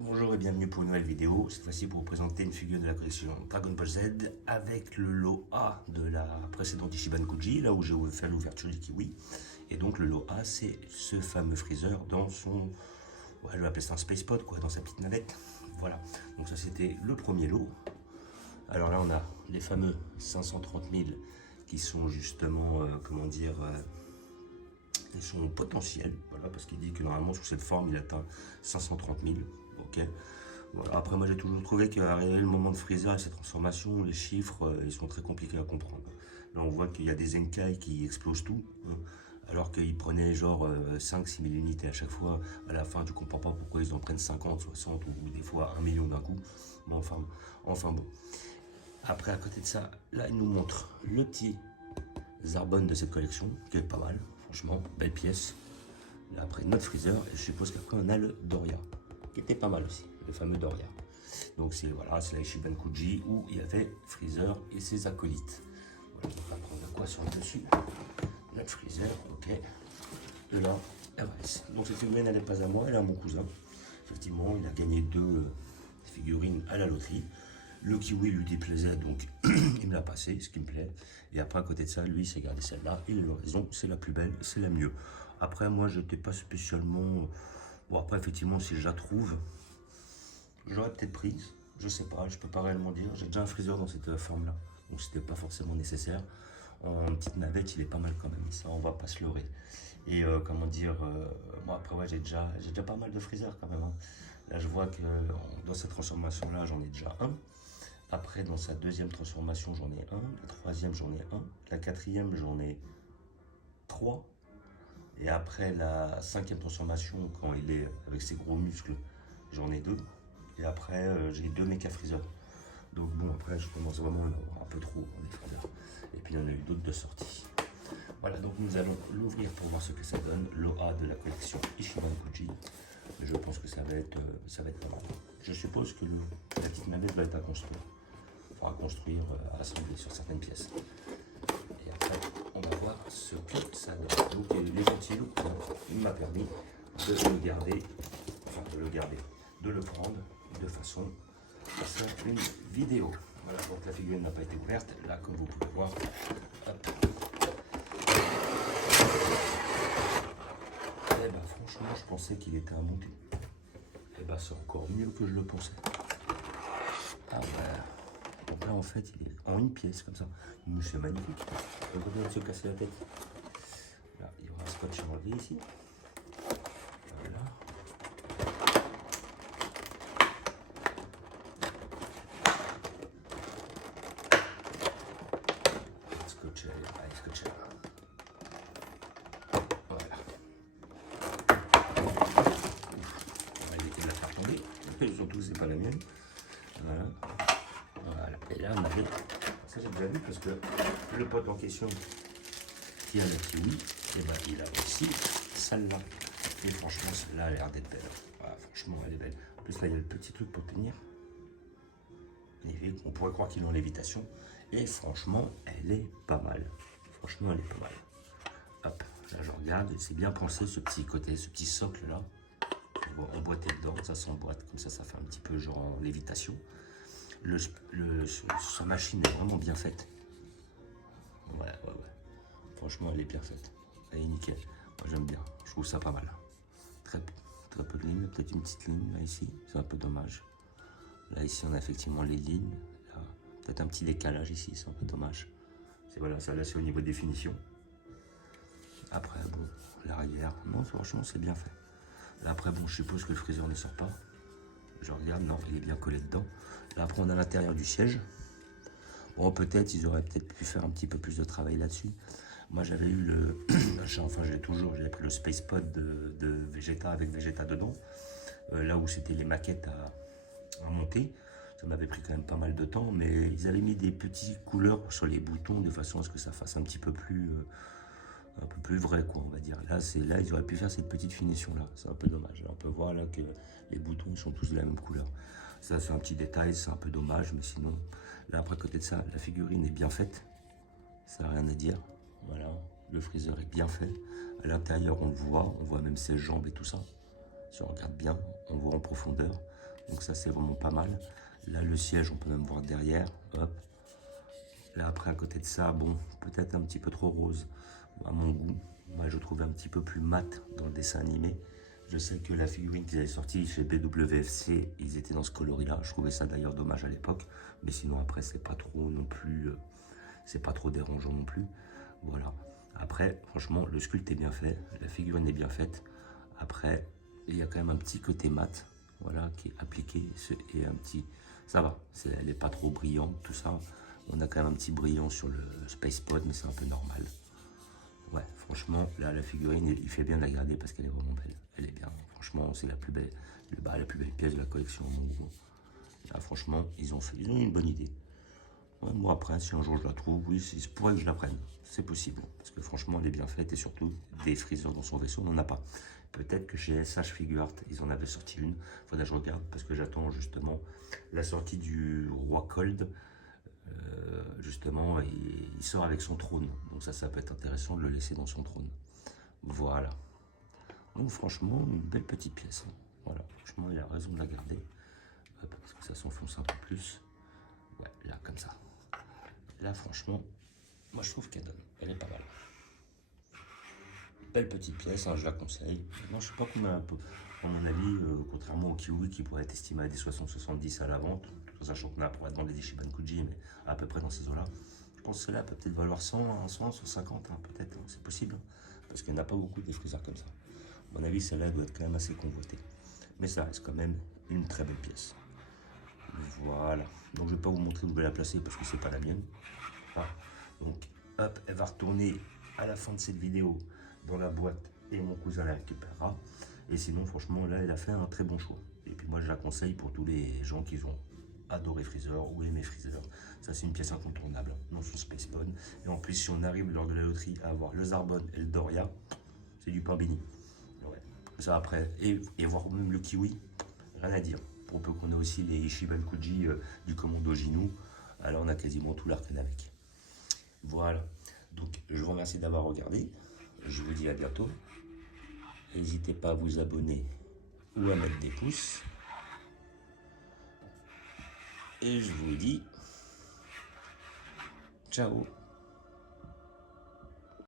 Bonjour et bienvenue pour une nouvelle vidéo, cette fois-ci pour vous présenter une figure de la collection Dragon Ball Z avec le lot A de la précédente Ichiban Kuji, là où j'ai fait l'ouverture du kiwi. Et donc le lot A, c'est ce fameux Freezer dans son, ouais, je vais appeler ça un space pod, quoi, dans sa petite navette. Voilà, donc ça c'était le premier lot. Alors là on a les fameux 530 000 qui sont justement, comment dire, ils sont potentiels, voilà, parce qu'il dit que normalement sous cette forme il atteint 530 000. Ok. Voilà. Après, moi j'ai toujours trouvé qu'arrivé le moment de Freezer et ses transformations, les chiffres ils sont très compliqués à comprendre. Là, on voit qu'il y a des Zenkai qui explosent tout, hein, alors qu'ils prenaient genre 5-6 000 unités à chaque fois. À la fin, tu comprends pas pourquoi ils en prennent 50, 60 ou des fois 1 million d'un coup. Mais enfin bon. Après, à côté de ça, là, il nous montre le petit Zarbon de cette collection, qui est pas mal, franchement, belle pièce. Là, après, notre Freezer, et je suppose qu'après, on a le Doria, qui était pas mal aussi, le fameux Doria. Donc c'est voilà, c'est la Ichiban Kuji où il y avait Freezer et ses acolytes. Voilà, on va prendre quoi sur le dessus. Notre Freezer, ok. De là, RS. Donc cette figurine, elle n'est pas à moi, elle est à mon cousin. Effectivement, il a gagné 2 figurines à la loterie. Le kiwi lui déplaisait, donc il me l'a passé, ce qui me plaît. Et après, à côté de ça, lui, il s'est gardé celle-là. Il a raison, c'est la plus belle, c'est la mieux. Après, moi, je n'étais pas spécialement... Bon, après, effectivement, si je la trouve, j'aurais peut-être prise. Je sais pas, je peux pas réellement dire. J'ai déjà un Freezer dans cette forme-là, donc c'était pas forcément nécessaire. En petite navette, il est pas mal quand même, ça, on va pas se leurrer. Et comment dire, moi après, ouais, j'ai déjà pas mal de Freezer quand même, hein. Là, je vois que dans cette transformation-là, j'en ai déjà un. Après, dans sa deuxième transformation, j'en ai un. La troisième, j'en ai un. La quatrième, j'en ai 3. Et après la cinquième transformation, quand il est avec ses gros muscles, j'en ai 2. Et après, j'ai 2 Mecha Freezer. Donc bon, après, je commence vraiment à en avoir un peu trop des Freezer. Et puis, il y en a eu d'autres de sortie. Voilà, donc nous allons l'ouvrir pour voir ce que ça donne. L'OA de la collection Ichiban Kuji. Je pense que ça va être pas mal. Je suppose que la petite navette va être à construire. Il faudra construire, à assembler sur certaines pièces. Et après, on va voir ce que ça donne. Donc les gentils, il m'a permis de le garder, de le prendre de façon à faire une vidéo. Voilà, donc la figurine n'a pas été ouverte. Là, comme vous pouvez voir, hop. Eh ben, franchement, je pensais qu'il était à monter. Eh ben, c'est encore mieux que je le pensais. Ah ouais. Donc là, en fait, il est en une pièce, comme ça. Mais c'est magnifique. Donc, on vient de se casser la tête. Là, il y aura un scotch à enlever ici. Voilà. Scotch, allez, scotch là. Voilà. On va éviter de la faire tomber. Surtout, c'est pas la mienne. Voilà. Voilà. Et là, on avait... Ça, j'ai déjà vu parce que le pote en question qui a le kiwi, et ben, il a aussi celle-là. Et franchement, celle-là a l'air d'être belle. Voilà, franchement, elle est belle. En plus, là, il y a le petit truc pour tenir. On pourrait croire qu'il est en lévitation. Et franchement, elle est pas mal. Franchement, elle est pas mal. Hop, là, je regarde. C'est bien pensé, ce petit côté, ce petit socle-là. Emboîté dedans, ça s'emboîte. Comme ça fait un petit peu genre en lévitation. Sa machine est vraiment bien faite. Ouais. Franchement, elle est bien faite. Elle est nickel. Moi, j'aime bien. Je trouve ça pas mal. Très peu de lignes. Peut-être une petite ligne là, ici. C'est un peu dommage. Là, ici, on a effectivement les lignes. Peut-être un petit décalage ici. C'est un peu dommage. Voilà, ça là, c'est au niveau de définition. Après, bon, l'arrière. Non, franchement, c'est bien fait. Là, après, bon, je suppose que le Freezer ne sort pas. Je regarde. Non, il est bien collé dedans. Là, après, on a l'intérieur du siège. Bon, peut-être, ils auraient peut-être pu faire un petit peu plus de travail là-dessus. Moi, j'avais eu le... enfin, j'ai pris le Space Pod de Vegeta avec Vegeta dedans. Là où c'était les maquettes à monter. Ça m'avait pris quand même pas mal de temps, mais ils avaient mis des petites couleurs sur les boutons de façon à ce que ça fasse un peu plus vrai, quoi, on va dire. Là, ils auraient pu faire cette petite finition-là. C'est un peu dommage. On peut voir là que les boutons ils sont tous de la même couleur. Ça, c'est un petit détail, c'est un peu dommage, mais sinon, là, après, à côté de ça, la figurine est bien faite. Ça n'a rien à dire. Voilà, le Freezer est bien fait. À l'intérieur, on voit même ses jambes et tout ça. Si on regarde bien, on voit en profondeur. Donc ça c'est vraiment pas mal. Là le siège on peut même voir derrière, hop. Là après à côté de ça, bon, peut-être un petit peu trop rose à mon goût. Moi je trouvais un petit peu plus mat dans le dessin animé. Je sais que la figurine qu'ils avaient sortie chez BWFC, ils étaient dans ce coloris-là. Je trouvais ça d'ailleurs dommage à l'époque. Mais sinon après c'est pas trop non plus, c'est pas trop dérangeant non plus. Voilà. Après, franchement, le sculpte est bien fait, la figurine est bien faite. Après, il y a quand même un petit côté mat, voilà, qui est appliqué et un petit, ça va, elle n'est pas trop brillante, tout ça. On a quand même un petit brillant sur le Space Pod, mais c'est un peu normal. Ouais, franchement, là, la figurine, il fait bien de la garder parce qu'elle est vraiment belle. Elle est bien, franchement, c'est la plus belle, la plus belle pièce de la collection en gros. Là, franchement, ils ont eu une bonne idée. Ouais, moi après, si un jour je la trouve, oui, il se pourrait que je la prenne. C'est possible. Parce que franchement, elle est bien faite et surtout, des freezers dans son vaisseau, on n'en a pas. Peut-être que chez SH Figuart, ils en avaient sorti une. Faudrait que je regarde parce que j'attends justement la sortie du Roi Cold. Justement, il sort avec son trône. Donc ça peut être intéressant de le laisser dans son trône. Voilà. Donc franchement, une belle petite pièce. Hein. Voilà, franchement, il a raison de la garder. Hop, parce que ça s'enfonce un peu plus. Ouais, là, comme ça. Là, franchement, moi je trouve qu'elle donne. Elle est pas mal. Belle petite pièce, hein, je la conseille. Moi, je sais pas combien, à mon avis, contrairement au Kiwi qui pourrait être estimé à des 60-70 à la vente, tout en sachant qu'on a pour vendre des Shiban Kuji, mais à peu près dans ces eaux-là. Je pense que celle-là peut peut-être valoir 100, 100, 150, hein, peut-être, hein, c'est possible. Hein, parce qu'il n'y en a pas beaucoup des freezers comme ça. À mon avis, celle-là doit être quand même assez convoitée. Mais ça reste quand même une très belle pièce. Voilà. Donc je vais pas vous montrer où je vais la placer parce que c'est pas la mienne. Voilà. Donc hop, elle va retourner à la fin de cette vidéo dans la boîte et mon cousin la récupérera. Et sinon, franchement, là, elle a fait un très bon choix. Et puis moi, je la conseille pour tous les gens qui ont adoré Freezer ou aimé Freezer. Ça, c'est une pièce incontournable dans son Space Pod. Et en plus, si on arrive lors de la loterie à avoir le Zarbon et le Doria, c'est du pain béni. Ouais. Ça après, et voir même le Kiwi, rien à dire. Pour peu qu'on ait aussi les Shiban Kuji du commando Ginu, alors on a quasiment tout l'arcane avec. Voilà. Donc, je vous remercie d'avoir regardé. Je vous dis à bientôt. N'hésitez pas à vous abonner ou à mettre des pouces. Et je vous dis ciao.